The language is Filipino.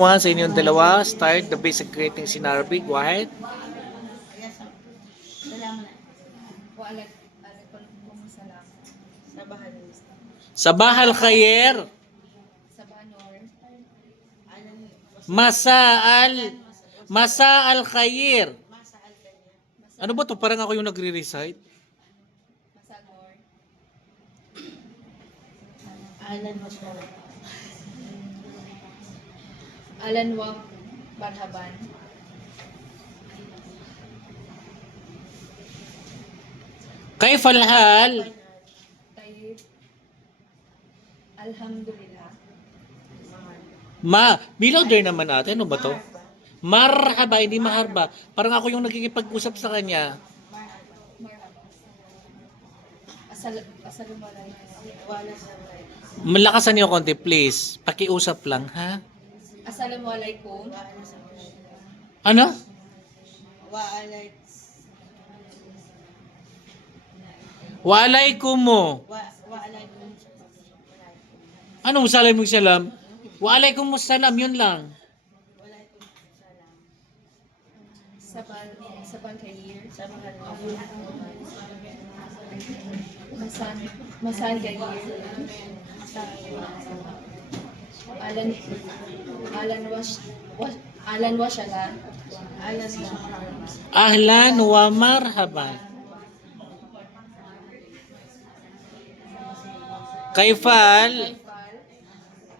Sa inyong dalawa, start the basic greetings in Arabic. Go ahead. Sabah al khair. Masa al khair. Ano ba to? Parang ako yung nagre-recite. Alan wa marhaban. Kayf al hal? Tayyib. Alhamdulillah. Below there naman ate. Ano ba to? Marhaba, hindi maharba. Parang ako yung nagkikipag-usap sa kanya. Marhaba. Assalamualaikum. Malakasan niyo konti, please. Pakiusap lang, ha? Assalamualaikum. Ano? Waalaikum mo. Anong salam mong salam? Waalaikum salam, yun lang. Sabal khair. Masal khair. Alan wa shalan. Ahlan wa marhaban. Kaifal